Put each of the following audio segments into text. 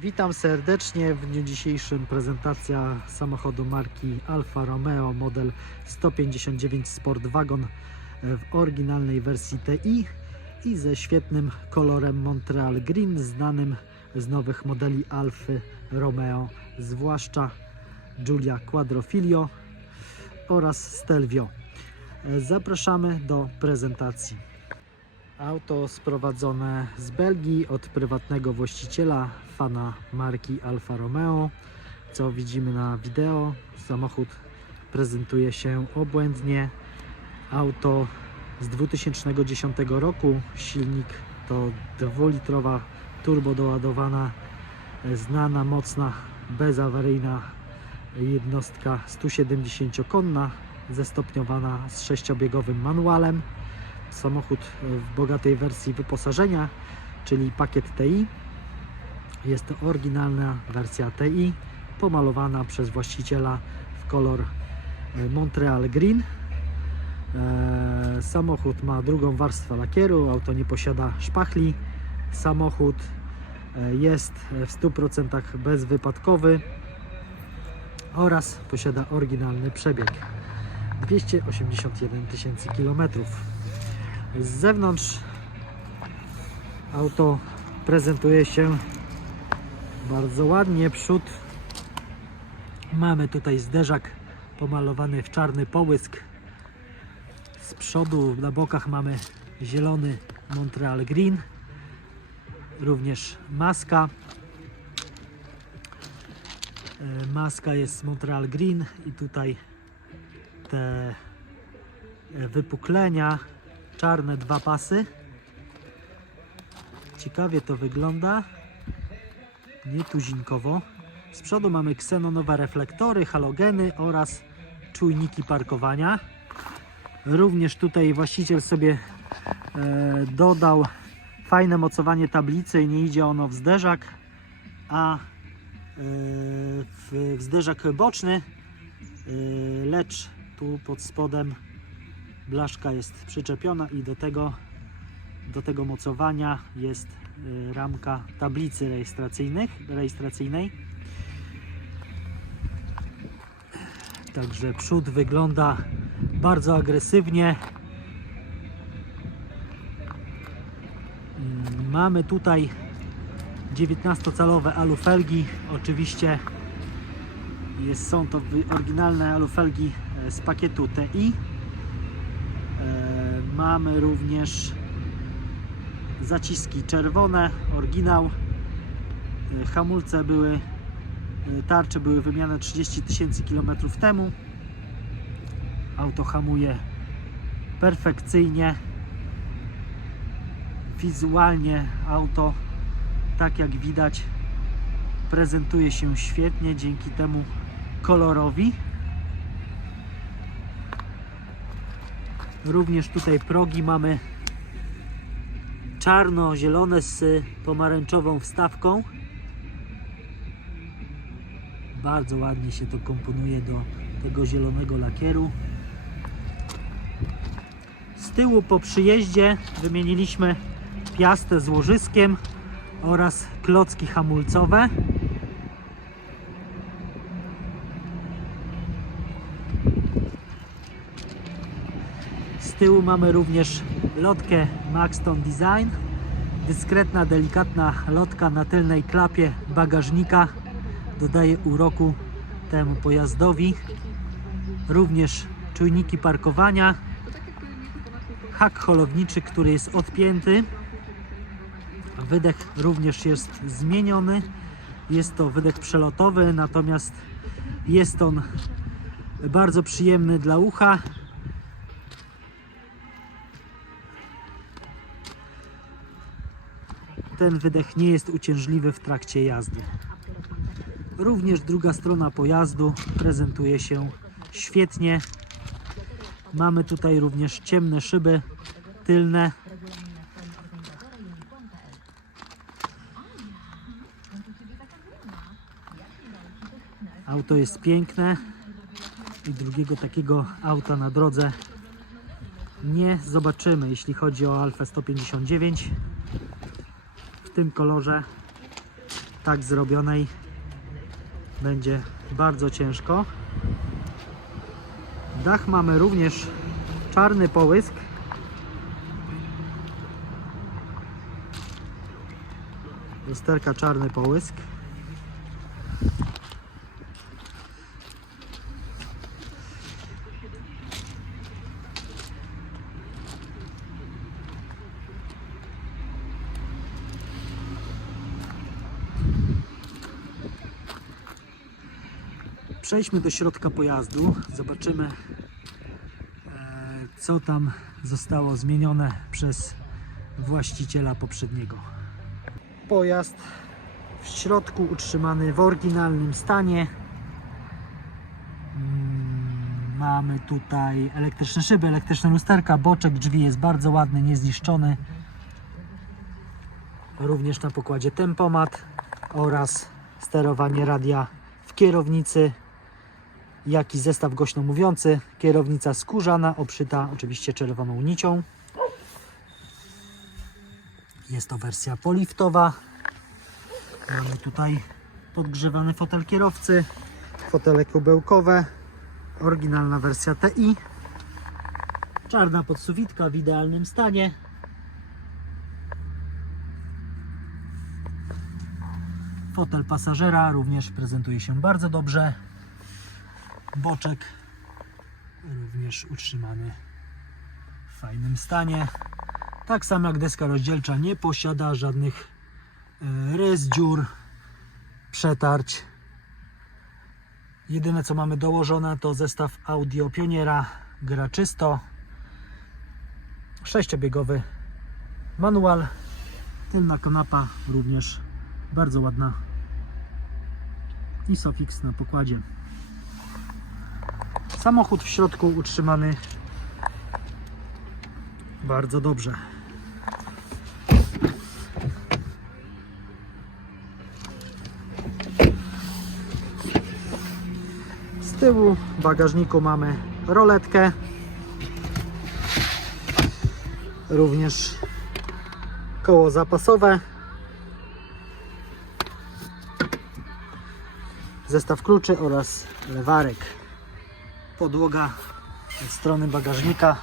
Witam serdecznie. W dniu dzisiejszym prezentacja samochodu marki Alfa Romeo model 159 Sport Wagon w oryginalnej wersji TI i ze świetnym kolorem Montreal Green, znanym z nowych modeli Alfy Romeo, zwłaszcza Giulia Quadrofilio oraz Stelvio. Zapraszamy do prezentacji. Auto sprowadzone z Belgii od prywatnego właściciela, fana marki Alfa Romeo. Co widzimy na wideo, samochód prezentuje się obłędnie. Auto z 2010 roku, silnik to dwulitrowa turbo doładowana, znana, mocna, bezawaryjna jednostka 170-konna, zestopniowana z sześciobiegowym manualem samochód w bogatej wersji wyposażenia, czyli pakiet TI. Jest to oryginalna wersja TI, pomalowana przez właściciela w kolor e, Montreal Green. E, Samochód ma drugą warstwę lakieru, auto nie posiada szpachli. Samochód e, jest w 100% bezwypadkowy oraz posiada oryginalny przebieg 281 tysięcy kilometrów. Z zewnątrz auto prezentuje się bardzo ładnie. Przód mamy tutaj zderzak pomalowany w czarny połysk. Z przodu na bokach mamy zielony Montreal Green. Również maska. E, Maska jest Montreal Green i tutaj te e, wypuklenia czarne dwa pasy. Ciekawie to wygląda. Nietuzinkowo. Z przodu mamy ksenonowe reflektory, halogeny oraz czujniki parkowania. Również tutaj właściciel sobie e, dodał fajne mocowanie tablicy. Nie idzie ono w zderzak, a e, w, w zderzak boczny, e, lecz tu pod spodem blaszka jest przyczepiona i do tego, do tego mocowania jest y, ramka tablicy rejestracyjnych, rejestracyjnej. Także przód wygląda bardzo agresywnie. Mm, Mamy tutaj 19-calowe alufelgi. Oczywiście jest, są to oryginalne alufelgi e, z pakietu TI. Mamy również zaciski czerwone, oryginał. E, Hamulce były, e, tarcze były wymieniane 30 tysięcy kilometrów temu. Auto hamuje perfekcyjnie. Wizualnie auto, tak jak widać, prezentuje się świetnie dzięki temu kolorowi. Również tutaj progi mamy czarno-zielone z pomarańczową wstawką. Bardzo ładnie się to komponuje do tego zielonego lakieru. Z tyłu po przyjeździe wymieniliśmy piastę z łożyskiem oraz klocki hamulcowe. Tyłu mamy również lotkę Maxton Design. Dyskretna, delikatna lotka na tylnej klapie bagażnika dodaje uroku temu pojazdowi. Również czujniki parkowania. Hak holowniczy, który jest odpięty. Wydech również jest zmieniony. Jest to wydech przelotowy, natomiast jest on bardzo przyjemny dla ucha. Ten wydech nie jest uciążliwy w trakcie jazdy. Również druga strona pojazdu prezentuje się świetnie. Mamy tutaj również ciemne szyby tylne. Auto jest piękne i drugiego takiego auta na drodze nie zobaczymy, jeśli chodzi o Alfa 159 w tym kolorze tak zrobionej będzie bardzo ciężko. Dach mamy również czarny połysk. Lusterka czarny połysk. Przejdźmy do środka pojazdu, zobaczymy e, co tam zostało zmienione przez właściciela poprzedniego. Pojazd w środku utrzymany w oryginalnym stanie. Mm, Mamy tutaj elektryczne szyby, elektryczne lusterka, boczek drzwi jest bardzo ładny, niezniszczony. Również na pokładzie tempomat oraz sterowanie radia w kierownicy jak i zestaw głośno mówiący. Kierownica skórzana, obszyta oczywiście czerwoną nicią. Jest to wersja poliftowa. Mamy tutaj podgrzewany fotel kierowcy, fotele kubełkowe, oryginalna wersja TI. Czarna podsuwitka w idealnym stanie. Fotel pasażera również prezentuje się bardzo dobrze. Boczek również utrzymany w fajnym stanie. Tak samo jak deska rozdzielcza nie posiada żadnych e, rys, dziur, przetarć. Jedyne co mamy dołożone to zestaw audio Pioniera gra czysto. Sześciobiegowy manual. Tylna kanapa również bardzo ładna. I Sofix na pokładzie. Samochód w środku utrzymany bardzo dobrze. Z tyłu w bagażniku mamy roletkę. Również koło zapasowe. Zestaw kluczy oraz lewarek podłoga od strony bagażnika.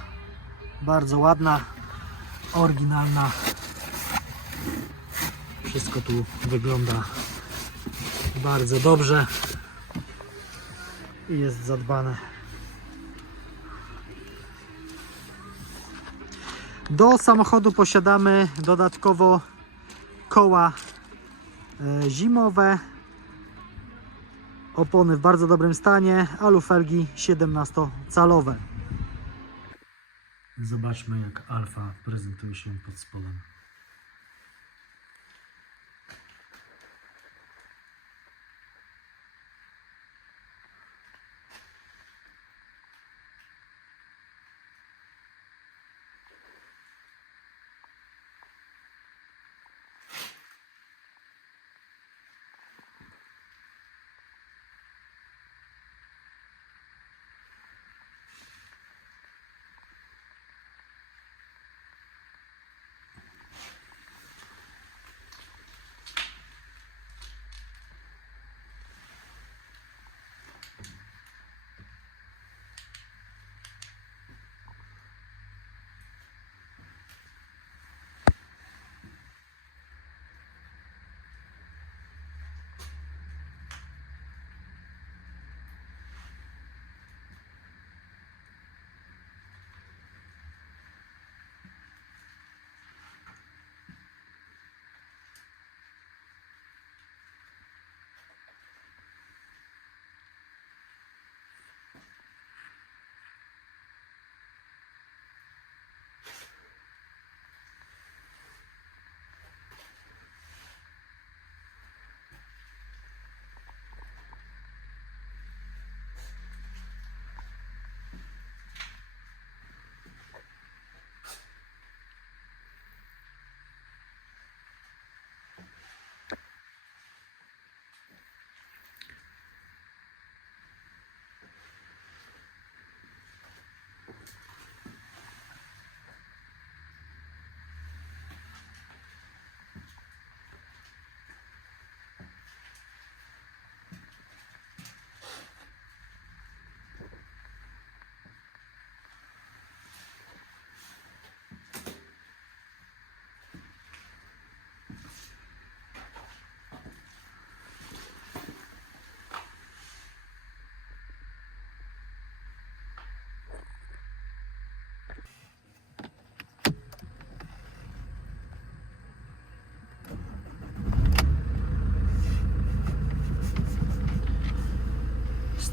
Bardzo ładna oryginalna. Wszystko tu wygląda bardzo dobrze i jest zadbane. Do samochodu posiadamy dodatkowo koła e, zimowe opony w bardzo dobrym stanie, alufelgi 17-calowe. Zobaczmy jak Alfa prezentuje się pod spodem.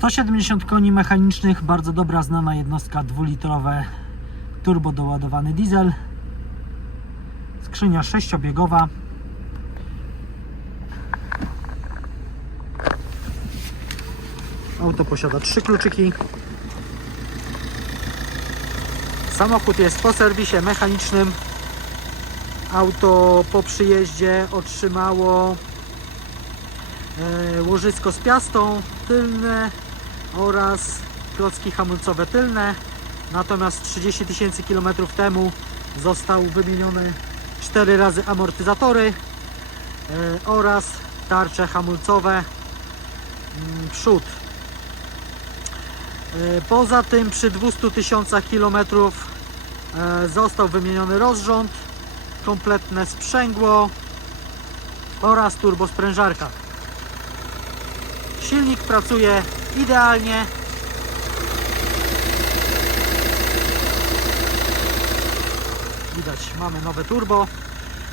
170 koni mechanicznych, bardzo dobra znana jednostka dwulitrowe turbo doładowany diesel. Skrzynia sześciobiegowa. Auto posiada trzy kluczyki. Samochód jest po serwisie mechanicznym. Auto po przyjeździe otrzymało e, łożysko z piastą tylne oraz klocki hamulcowe tylne. Natomiast 30 tysięcy kilometrów temu został wymieniony 4 razy amortyzatory e, oraz tarcze hamulcowe mm, przód. E, Poza tym przy 200 tysiącach kilometrów e, został wymieniony rozrząd, kompletne sprzęgło oraz turbosprężarka. Silnik pracuje idealnie. Widać, mamy nowe turbo.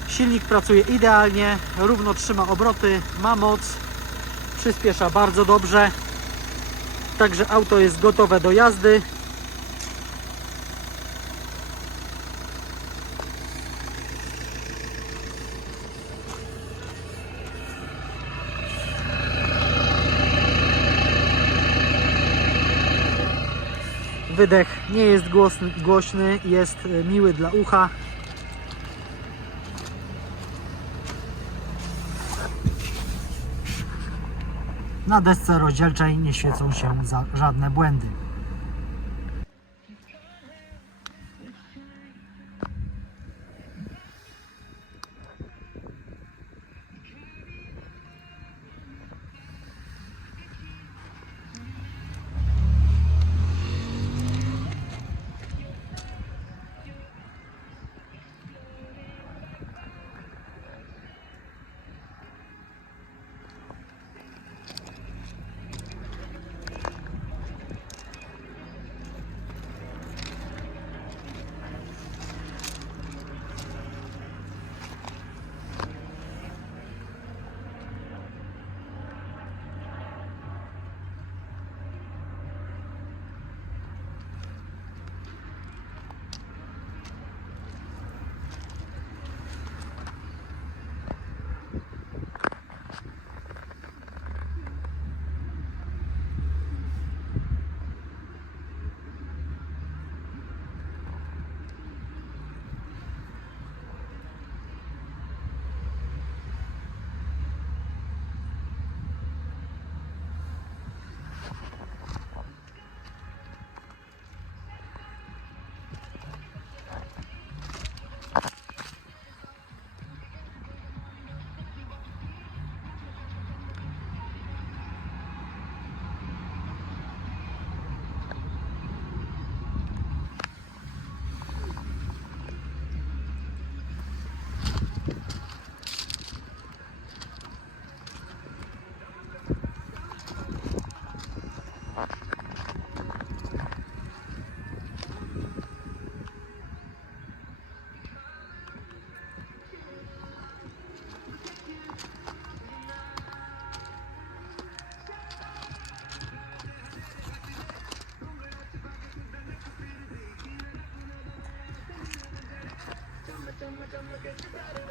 Silnik pracuje idealnie, równo trzyma obroty, ma moc, przyspiesza bardzo dobrze. Także auto jest gotowe do jazdy. Wydech nie jest głośny, głośny jest e, miły dla ucha. Na desce rozdzielczej nie świecą się żadne błędy. come look at your body.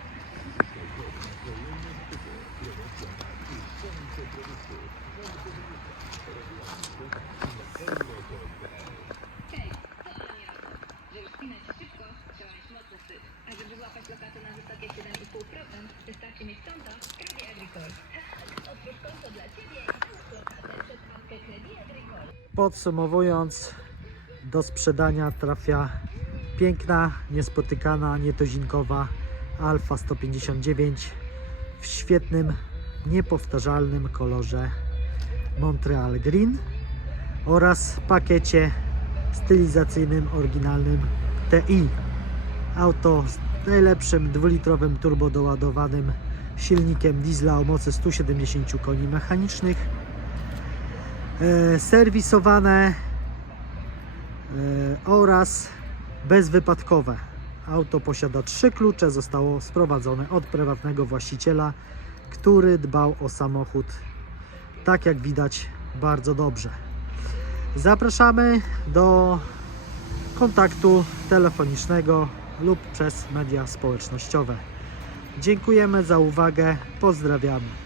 Podsumowując, do sprzedania trafia piękna, niespotykana, nietuzinkowa Alfa 159 w świetnym, niepowtarzalnym kolorze Montreal Green oraz pakiecie stylizacyjnym, oryginalnym TI. Auto z najlepszym dwulitrowym turbodoładowanym silnikiem diesla o mocy 170 koni mechanicznych. E, serwisowane e, oraz bezwypadkowe. Auto posiada trzy klucze, zostało sprowadzone od prywatnego właściciela, który dbał o samochód, tak jak widać, bardzo dobrze. Zapraszamy do kontaktu telefonicznego lub przez media społecznościowe. Dziękujemy za uwagę, pozdrawiamy.